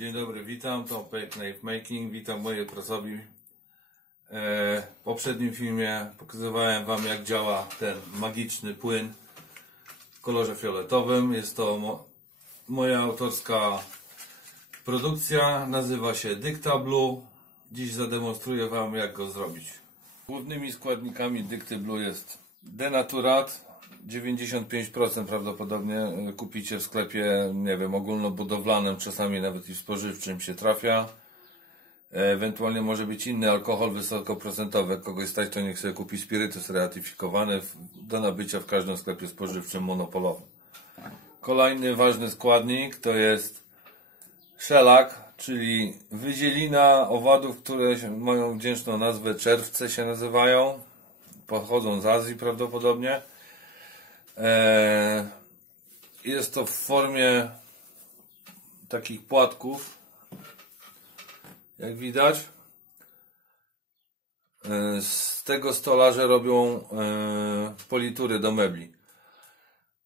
Dzień dobry, witam, to Knife Making, witam moje pracowni. W poprzednim filmie pokazywałem Wam, jak działa ten magiczny płyn w kolorze fioletowym. Jest to moja autorska produkcja, nazywa się Dicta Blue. Dziś zademonstruję Wam, jak go zrobić. Głównymi składnikami Dicty Blue jest denaturat. 95% prawdopodobnie kupicie w sklepie, nie wiem, ogólnobudowlanym, czasami nawet i spożywczym się trafia. Ewentualnie może być inny alkohol wysokoprocentowy. Jak kogoś stać, to niech sobie kupi spirytus reatyfikowany do nabycia w każdym sklepie spożywczym monopolowym. Kolejny ważny składnik to jest szelak, czyli wydzielina owadów, które mają wdzięczną nazwę czerwce się nazywają. Pochodzą z Azji prawdopodobnie. Jest to w formie takich płatków, jak widać. Z tego stolarze robią politury do mebli.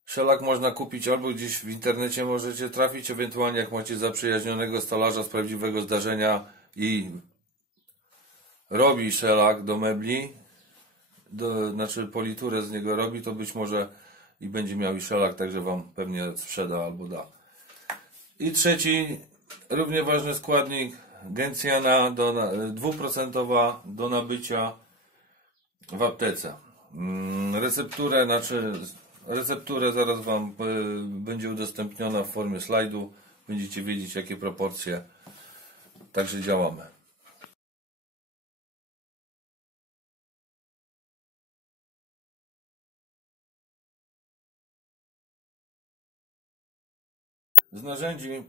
Szelak można kupić albo gdzieś w internecie możecie trafić, ewentualnie jak macie zaprzyjaźnionego stolarza z prawdziwego zdarzenia i robi szelak do mebli, znaczy politurę z niego robi, to być może i będzie miał i szelak, także Wam pewnie sprzeda albo da. I trzeci, równie ważny składnik, gencjana 2% do nabycia w aptece. Recepturę zaraz Wam będzie udostępniona w formie slajdu. Będziecie wiedzieć, jakie proporcje. Także działamy. Z narzędzi,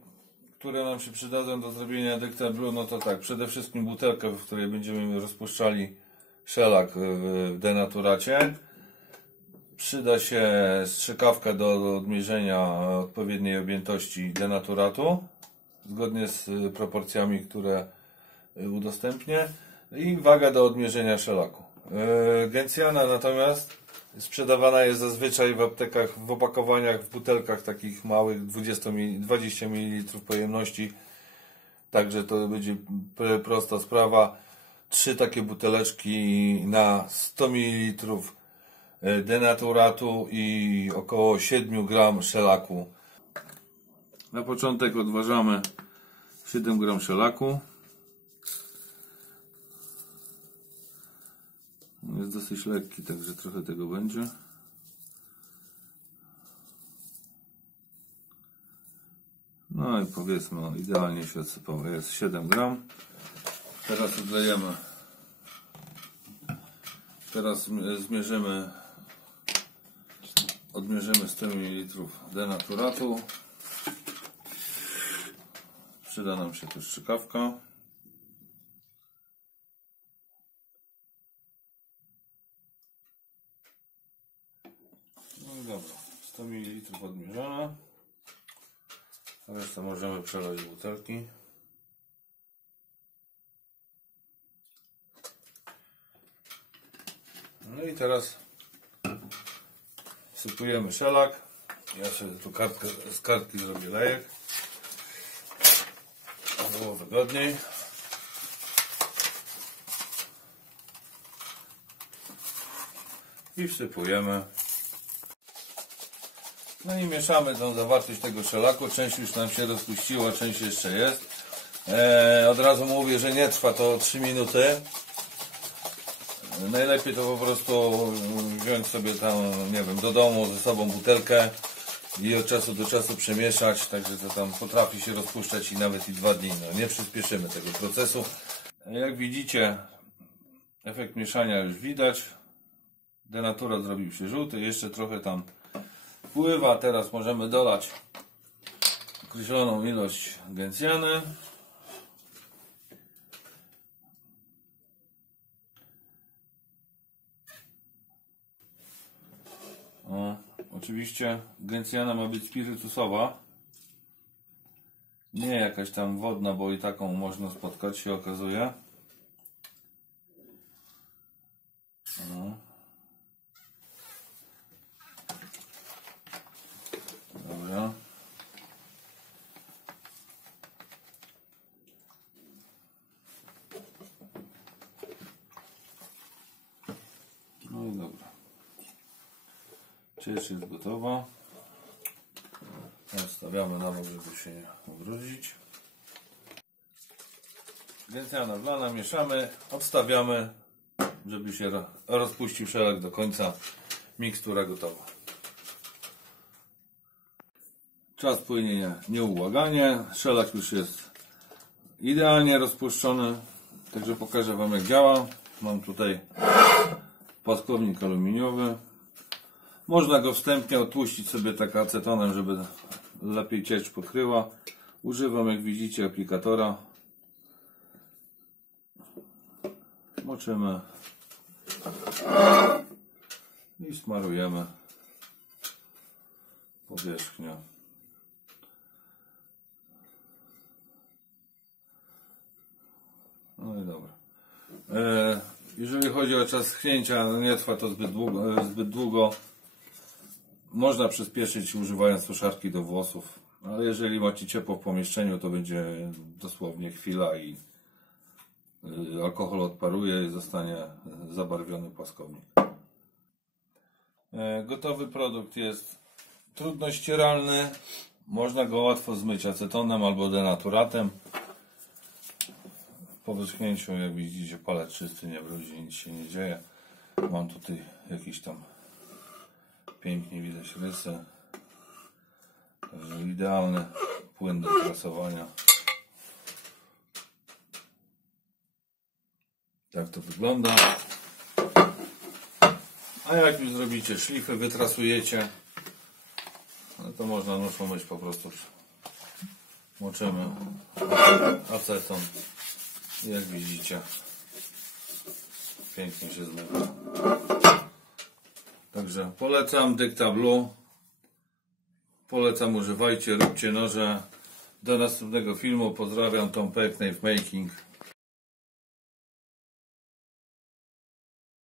które nam się przydadzą do zrobienia Dicta Blue, no to tak, przede wszystkim butelkę, w której będziemy rozpuszczali szelak w denaturacie. Przyda się strzykawka do odmierzenia odpowiedniej objętości denaturatu, zgodnie z proporcjami, które udostępnię, i waga do odmierzenia szelaku. Gencjana natomiast sprzedawana jest zazwyczaj w aptekach, w opakowaniach, w butelkach takich małych, 20 ml pojemności. Także to będzie prosta sprawa. 3 takie buteleczki na 100 ml denaturatu i około 7 gram szelaku. Na początek odważamy 7 gram szelaku. Jest dosyć lekki, także trochę tego będzie. No i powiedzmy, on idealnie się odsypał. Jest 7 gram. Teraz odlejemy. Teraz odmierzymy 100 ml denaturatu. Przyda nam się też strzykawka. No i dobra, 100 ml odmierzone. Resztę możemy przelać do butelki. No i teraz wsypujemy szelak. Ja sobie tu z kartki zrobię lejek, aby było wygodniej. I wsypujemy. No i mieszamy tą zawartość tego szelaku. Część już nam się rozpuściła, część jeszcze jest. Od razu mówię, że nie trwa to 3 minuty. Najlepiej to po prostu wziąć sobie tam, nie wiem, do domu ze sobą butelkę i od czasu do czasu przemieszać, także to tam potrafi się rozpuszczać i nawet i 2 dni. No, nie przyspieszymy tego procesu. Jak widzicie, efekt mieszania już widać. Denaturat zrobił się żółty, jeszcze trochę tam pływa. Teraz możemy dolać określoną ilość gencjany. Oczywiście gencjana ma być spirytusowa, nie jakaś tam wodna, bo i taką można spotkać, się okazuje. Dobra. Ciecz jest gotowa. Odstawiamy na bok, żeby się nie ubrudzić. Więcej wlana, mieszamy, odstawiamy, żeby się rozpuścił szelek do końca. Mikstura gotowa. Czas płynie nieubłaganie. Szelak już jest idealnie rozpuszczony. Także pokażę wam, jak działa. Mam tutaj płaskownik aluminiowy. Można go wstępnie otłuścić sobie tak acetonem, żeby lepiej ciecz pokryła. Używam, jak widzicie, aplikatora. Moczymy i smarujemy powierzchnię. No i dobra. Jeżeli chodzi o czas schnięcia, nie trwa to zbyt długo. Można przyspieszyć, używając suszarki do włosów, ale jeżeli macie ciepło w pomieszczeniu, to będzie dosłownie chwila i alkohol odparuje i zostanie zabarwiony płaskownik. Gotowy produkt jest trudno ścieralny. Można go łatwo zmyć acetonem albo denaturatem. Po wyschnięciu, jak widzicie, palec czysty, nie brudzi, nic się nie dzieje. Mam tutaj jakiś tam pięknie widać rysy. Także idealny płyn do prasowania. Tak to wygląda. A jak już zrobicie szlify, wytrasujecie, no to można nóż umyć, po prostu moczymy aceton i jak widzicie pięknie się zmywa. Także polecam Dicta Blue. Polecam, używajcie, róbcie noże. Do następnego filmu. Pozdrawiam, Tom Peck, Knife Making.